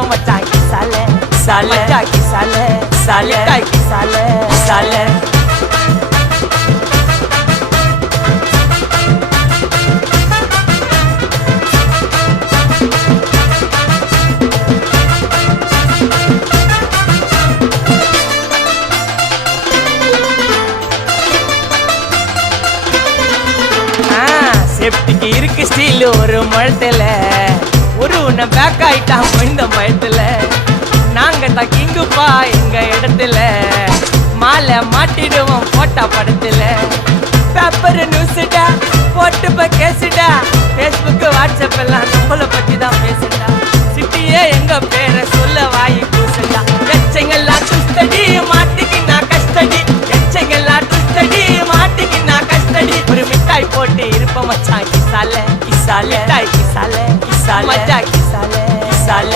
மச்சான் கிசால சால மச்சான் கிசால சால காய் கிசால சால சேஃப்டிக்கு இருக்கு ஸ்டீல் ஒரு மழத்துல ஒரு உன்னை பேக் ஆயிட்டான் இந்த மயத்துல நாங்க தான் கிங்குப்பா எங்க இடத்துல மாலை மாட்டிடுவோம் போட்டா படத்துல பேப்பர் நியூஸ்டா போட்டு கேசுடா ஃபேஸ்புக் வாட்ஸ்அப் எல்லாம் நம்மளை பத்தி தான் பேசுடா சிட்டியே எங்க பேரை சொல்ல வாய் கூசுடா எச்சங்கெல்லாம் துஸ்தடி மாட்டிக்கினா கஸ்டடி எச்சங்கெல்லாம் துஸ்தடி மாட்டிக்கினா கஸ்டடி ஒரு மிட்டாய் போட்டு இருப்போம் மச்சான் கிசால கிசால கிசால கிசால மச்சான் கிசால கிசால